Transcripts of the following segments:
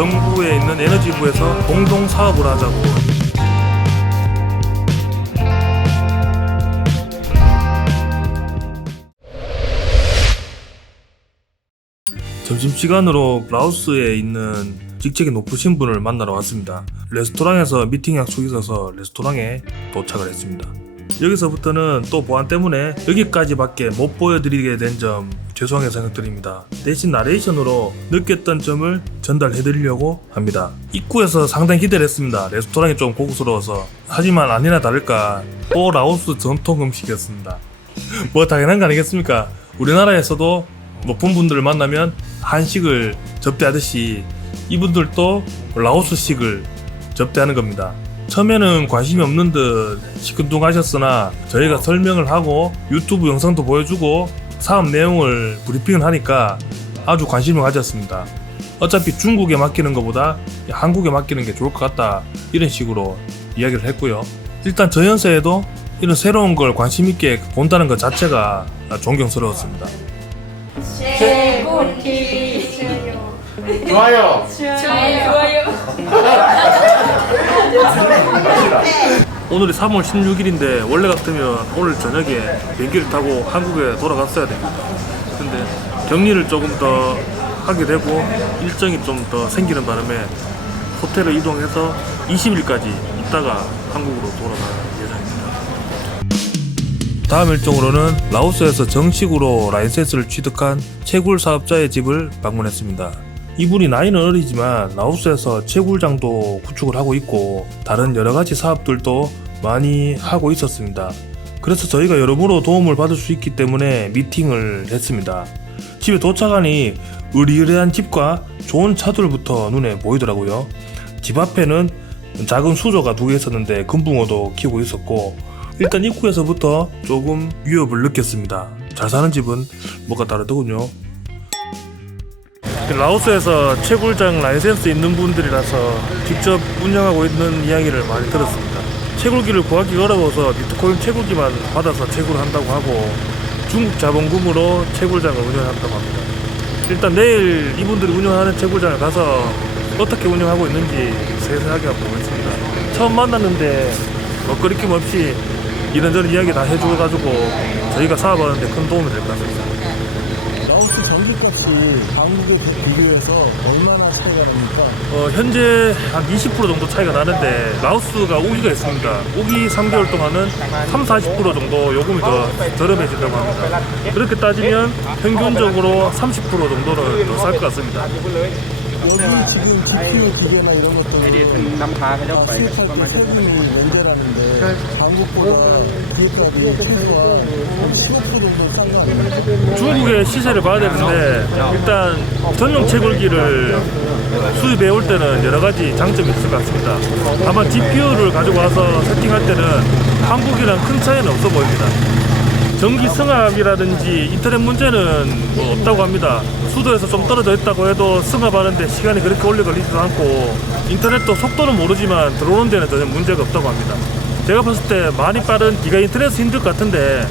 정부에 있는 에너지부에서 공동 사업을 하자고. 점심시간으로 라오스에 있는 직책이 높으신 분을 만나러 왔습니다. 레스토랑에서 미팅 약속이 있어서 레스토랑에 도착을 했습니다. 여기서부터는 또 보안 때문에 여기까지밖에 못 보여드리게 된 점 죄송하게 생각드립니다. 대신 나레이션으로 느꼈던 점을 전달해드리려고 합니다. 입구에서 상당히 기대를 했습니다. 레스토랑이 좀 고급스러워서. 하지만 아니나 다를까 또 라오스 전통 음식이었습니다. 뭐 당연한 거 아니겠습니까? 우리나라에서도 높은 분들을 만나면 한식을 접대하듯이 이분들도 라오스식을 접대하는 겁니다. 처음에는 관심이 없는 듯 시큰둥하셨으나 저희가 설명을 하고 유튜브 영상도 보여주고 사업 내용을 브리핑을 하니까 아주 관심을 가졌습니다. 어차피 중국에 맡기는 것보다 한국에 맡기는 게 좋을 것 같다, 이런 식으로 이야기를 했고요. 일단 저 연세에도 이런 새로운 걸 관심 있게 본다는 것 자체가 존경스러웠습니다. 최고티 좋아요. 오늘이 3월 16일인데 원래 같으면 오늘 저녁에 비행기를 타고 한국에 돌아갔어야 됩니다. 근데 격리를 조금 더 하게 되고 일정이 좀 더 생기는 바람에 호텔을 이동해서 20일까지 있다가 한국으로 돌아갈 예정입니다. 다음 일정으로는 라오스에서 정식으로 라이센스를 취득한 채굴 사업자의 집을 방문했습니다. 이분이 나이는 어리지만 라오스에서 채굴장도 구축을 하고 있고 다른 여러가지 사업들도 많이 하고 있었습니다. 그래서 저희가 여러모로 도움을 받을 수 있기 때문에 미팅을 했습니다. 집에 도착하니 으리으리한 집과 좋은 차들부터 눈에 보이더라고요. 집 앞에는 작은 수조가 2개 있었는데 금붕어도 키우고 있었고 일단 입구에서부터 조금 위협을 느꼈습니다. 잘 사는 집은 뭐가 다르더군요. 라오스에서 채굴장 라이센스 있는 분들이라서 직접 운영하고 있는 이야기를 많이 들었습니다. 채굴기를 구하기가 어려워서 비트코인 채굴기만 받아서 채굴을 한다고 하고 중국 자본금으로 채굴장을 운영한다고 합니다. 일단 내일 이분들이 운영하는 채굴장을 가서 어떻게 운영하고 있는지 세세하게 한번 보겠습니다. 처음 만났는데 거리낌 없이 이런저런 이야기 다 해줘가지고 저희가 사업하는데 큰 도움이 될 것 같습니다. 라오스 전기값이 한국에 비교해서 얼마나 차이가 납니까? 현재 한 20% 정도 차이가 나는데 라오스가 우기가 있습니다. 우기 3개월 동안은 30-40% 정도 요금이 더 저렴해진다고 합니다. 그렇게 따지면 평균적으로 30% 정도는 더 쌀 것 같습니다. 여기 지금 GPU 기계나 이런 것들은 수입할 때 세금이 면제라는데 한국보다 기계값이 최소한 15% 정도 싼 거 아니에요? 중국의 시세를 봐야 되는데 일단 전용 채굴기를 수입해 올 때는 여러 가지 장점이 있을 것 같습니다. 다만 GPU를 가지고 와서 세팅할 때는 한국이랑 큰 차이는 없어 보입니다. 전기 승합이라든지 인터넷 문제는 뭐 없다고 합니다. 수도에서 좀 떨어져 있다고 해도 승합하는데 시간이 그렇게 오래 걸리지도 않고 인터넷도 속도는 모르지만 들어오는 데는 전혀 문제가 없다고 합니다. 제가 봤을 때 많이 빠른 기가 인터넷은 힘들 것 같은데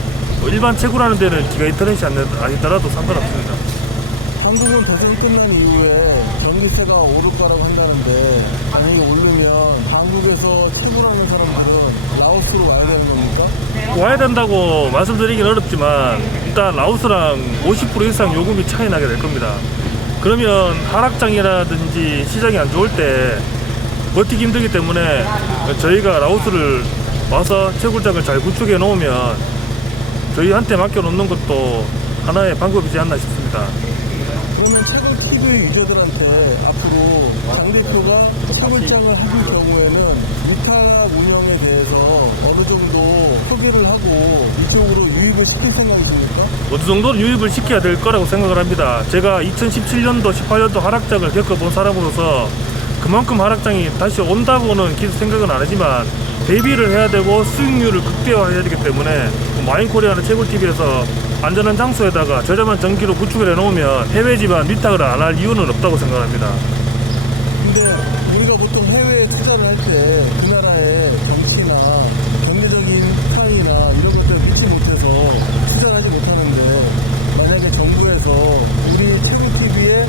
일반 채굴하는 데는 기가 인터넷이 아니더라도 상관없습니다. 한국은 대선 끝난 이후에 전기세가 오를 거라고 한다는데 만약에 오르면 한국에서 채굴하는 사람들은 라오스로 와야 되는 겁니까? 와야 된다고 말씀드리긴 어렵지만 일단 라오스랑 50% 이상 요금이 차이 나게 될 겁니다. 그러면 하락장이라든지 시장이 안 좋을 때 버티기 힘들기 때문에 저희가 라오스를 와서 채굴장을 잘 구축해 놓으면 저희한테 맡겨 놓는 것도 하나의 방법이지 않나 싶습니다. 그러면 채굴 TV 유저들한테 앞으로 장 대표가 채굴장을 하실 경우에는 위탁 운영에 대해서 어느 정도 소개를 하고 이쪽으로 유입을 시킬 생각이십니까? 어느 정도는 유입을 시켜야 될 거라고 생각을 합니다. 제가 2017년도, 18년도 하락장을 겪어본 사람으로서 그만큼 하락장이 다시 온다고는 생각은 안 하지만 대비를 해야 되고 수익률을 극대화해야 되기 때문에 마인코리아나 채굴TV에서 안전한 장소에다가 저렴한 전기로 구축을 해놓으면 해외 집안 위탁을 안 할 이유는 없다고 생각합니다. 근데 우리가 보통 해외에 투자를 할 때 그 나라의 정치나 경제적인 상황이나 이런 것들을 믿지 못해서 투자를 하지 못하는데 만약에 정부에서 우리 채굴TV에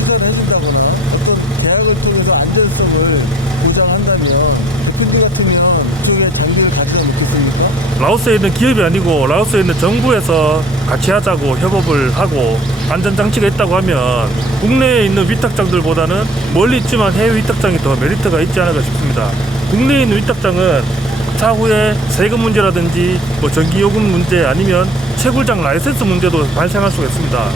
투자를 해준다거나 어떤 계약을 또 현지 같으면 이쪽에 장비를 가지고 놓겠습니까? 라오스에 있는 기업이 아니고 라오스에 있는 정부에서 같이 하자고 협업을 하고 안전장치가 있다고 하면 국내에 있는 위탁장들보다는 멀리 있지만 해외 위탁장이 더 메리트가 있지 않을까 싶습니다. 국내에 있는 위탁장은 차후에 세금 문제라든지 뭐 전기요금 문제 아니면 채굴장 라이센스 문제도 발생할 수가 있습니다.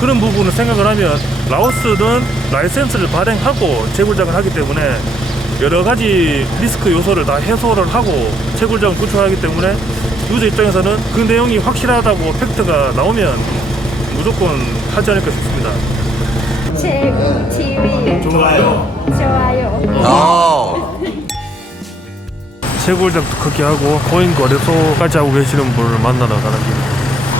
그런 부분을 생각을 하면 라오스는 라이센스를 발행하고 채굴장을 하기 때문에 여러 가지 리스크 요소를 다 해소를 하고 채굴장을 구축하기 때문에 유저 입장에서는 그 내용이 확실하다고 팩트가 나오면 무조건 하지 않을까 싶습니다. 최고 TV 좋아요. 좋아요. 채굴장도 크게 하고 코인 거래소까지 하고 계시는 분을 만나러 가는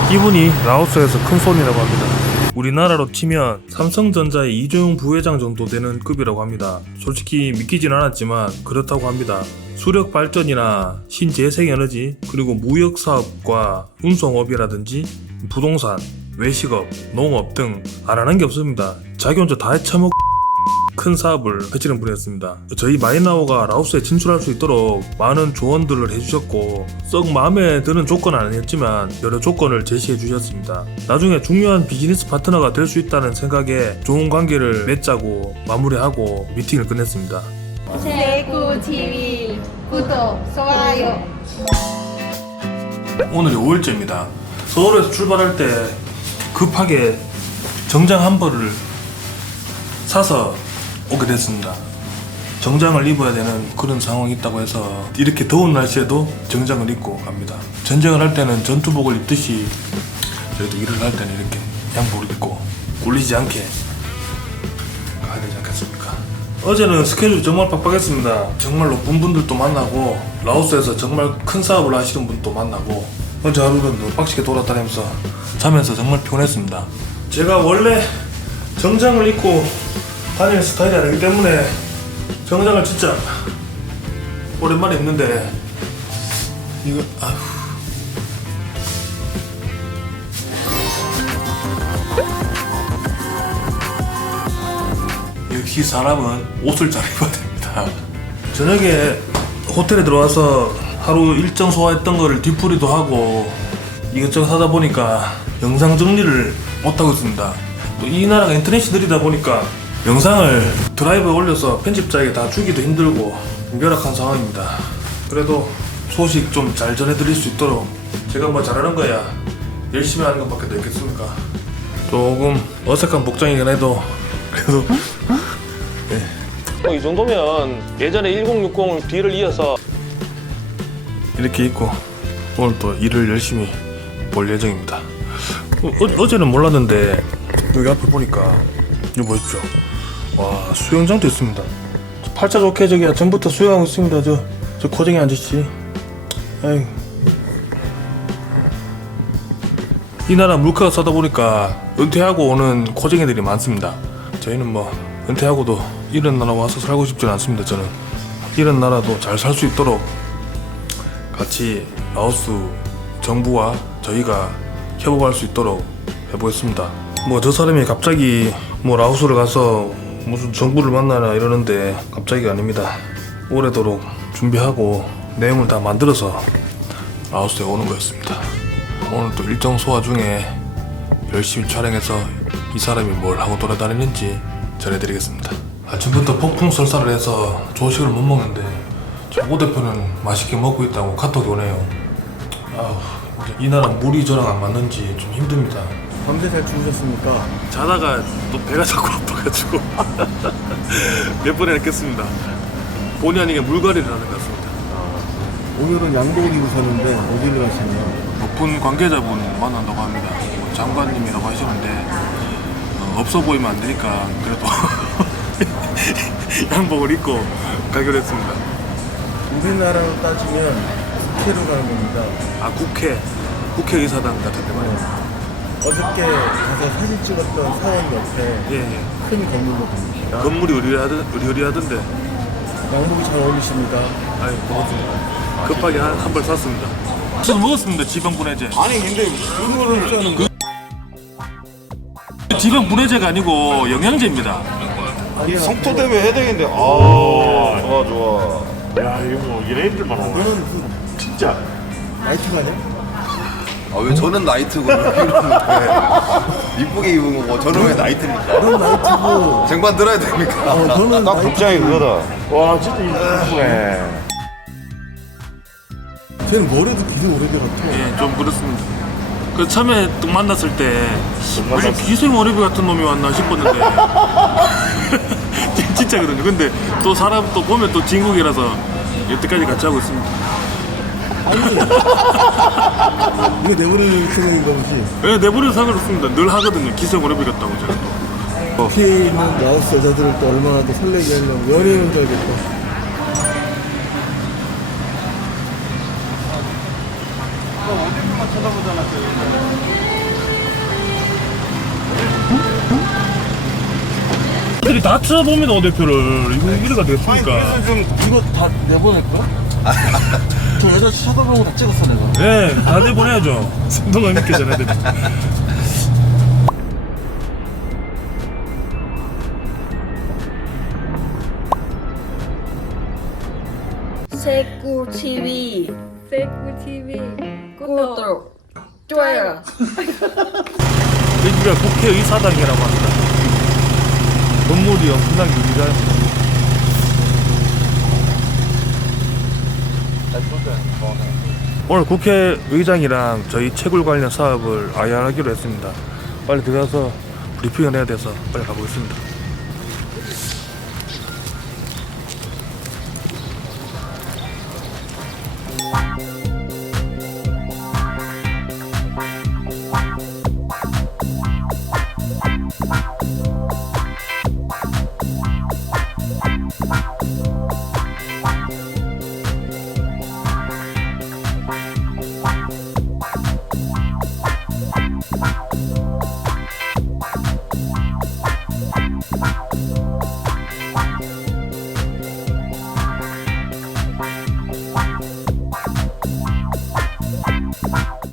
길. 이분이 라오스에서 큰 손이라고 합니다. 우리나라로 치면 삼성전자의 이종용 부회장 정도 되는 급이라고 합니다. 솔직히 믿기진 않았지만 그렇다고 합니다. 수력 발전이나 신재생에너지 그리고 무역사업과 운송업이라든지 부동산, 외식업, 농업 등 안 하는 게 없습니다. 자기 혼자 다 해쳐먹고 큰 사업을 펼치는 분이었습니다. 저희 마이나오가 라오스에 진출할 수 있도록 많은 조언들을 해주셨고 썩 마음에 드는 조건은 아니었지만 여러 조건을 제시해 주셨습니다. 나중에 중요한 비즈니스 파트너가 될 수 있다는 생각에 좋은 관계를 맺자고 마무리하고 미팅을 끝냈습니다. 최고 TV 구독 좋아요. 오늘이 5일째입니다. 서울에서 출발할 때 급하게 정장 한 벌을 사서 오게 됐습니다. 정장을 입어야 되는 그런 상황이 있다고 해서 이렇게 더운 날씨에도 정장을 입고 갑니다. 전쟁을 할 때는 전투복을 입듯이 저희도 일을 할 때는 이렇게 양복을 입고 꿀리지 않게 가야 되지 않겠습니까? 어제는 스케줄이 정말 빡빡했습니다. 정말 높은 분들도 만나고 라오스에서 정말 큰 사업을 하시는 분도 만나고 어제 하루는 빡시게 돌아다니면서 자면서 정말 피곤했습니다. 제가 원래 정장을 입고 다니는 스타일이 아니기 때문에 정장을 진짜 오랜만에 입는데 이거 아휴 역시 사람은 옷을 잘 입어야 됩니다. 저녁에 호텔에 들어와서 하루 일정 소화했던 거를 뒤풀이도 하고 이것저것 하다 보니까 영상 정리를 못하고 있습니다. 또 이 나라가 인터넷이 느리다 보니까 영상을 드라이브에 올려서 편집자에게 다 주기도 힘들고 열악한 상황입니다. 그래도 소식 좀 잘 전해드릴 수 있도록 제가 뭐 잘하는 거야 열심히 하는 것밖에 더 있겠습니까? 조금 어색한 복장이긴 해도 그래도 이 정도면 예전에 1060을 뒤를 이어서 이렇게 입고 오늘 또 일을 열심히 볼 예정입니다. 어제는 몰랐는데 여기 앞에 보니까 이거 뭐 있죠? 와, 수영장도 있습니다. 팔자 좋게 저기 전부터 수영하고 있습니다. 저 고쟁이 아저씨. 에이. 이 나라 물가가 싸다 보니까 은퇴하고 오는 고쟁이들이 많습니다. 저희는 뭐 은퇴하고도 이런 나라 와서 살고 싶지는 않습니다. 저는 이런 나라도 잘 살 수 있도록 같이 라오스 정부와 저희가 협업할 수 있도록 해보겠습니다. 뭐 저 사람이 갑자기 뭐 라오스를 가서 무슨 정부를 만나나 이러는데 갑자기가 아닙니다. 오래도록 준비하고 내용을 다 만들어서 라오스에 오는 거였습니다. 오늘 또 일정 소화 중에 열심히 촬영해서 이 사람이 뭘 하고 돌아다니는지 전해드리겠습니다. 아침부터 폭풍설사를 해서 조식을 못 먹는데 오 대표는 맛있게 먹고 있다고 카톡이 오네요. 아우, 이 나라 물이 저랑 안 맞는지 좀 힘듭니다. 밤새 잘 주무셨습니까? 자다가 또 배가 자꾸 아파가지고 몇 번이나 깼습니다. 본의 아니게 물갈이를 하는 것 같습니다. 오늘은 양복을 입으셨는데 어디를 가시나요? 높은 관계자분 만난다고 합니다. 뭐 장관님이라고 하시는데 없어 보이면 안 되니까 그래도 양복을 입고 가기로 했습니다. 우리나라로 따지면 국회로 가는 겁니다. 아, 국회의사당 같은 데 말이에요. 어저께 가서 사진 찍었던 사원 옆에 예. 큰 건물로 봅니다. 건물이 의리하던데 양복이 잘 어울리십니다. 아유, 고맙습니다. 급하게 한 벌 샀습니다. 저도 먹었습니다. 지방분해제. 아니 근데 그거를 지방분해제가 아니고 영양제입니다. 성토 대회 해야 되겠는데. 아 좋아. 야 이거 뭐 이래인 줄만 알아. 너는 무슨 진짜. 나이트가 아니야? 아, 왜 저는 나이트고 이렇게 입는데 이쁘게 입은 거고 저는 왜 나이트입니까? 너는 나이트고 쟁반 들어야 됩니까? 너는 딱 나이트. 복장이 그거다. 와 진짜 이쁘네. 쟤는 뭐래도 기대 오래돼 같아. 예, 좀 그렇습니다. 그 처음에 딱 만났을 때 무슨 기생 어리비 같은 놈이 왔나 싶었는데 진짜거든요. 근데 또 사람 또 보면 또 진국이라서 여태까지 같이 하고 있습니다. 이거 내보내는 생각인가 보지. 예, 내부를 상관없습니다. 늘 하거든요. 기생 어리비 같다고 제가 또. 피해 있는 라오스 여자들을 또 얼마나 더 설레게 하려고 연예인인 줄 알겠다. 애들이 다 쳐봅니다, 오 대표를. 이거 이래가 되겠습니까? 이거 다 내보낼 거야? 저 여자 쳐다보고 다 찍었어 내가. 네, 다 내보내야죠. 성동감 있게 전해야 됩니다. 세구 TV 세구 TV 구독 좋아요. 여기가 국회의사당이라고 합니다. 건물이 엄청나게 유리가. 오늘 국회의장이랑 저희 채굴 관련 사업을 아야하기로 했습니다. 빨리 들어가서 브리핑을 해야 돼서 빨리 가보겠습니다.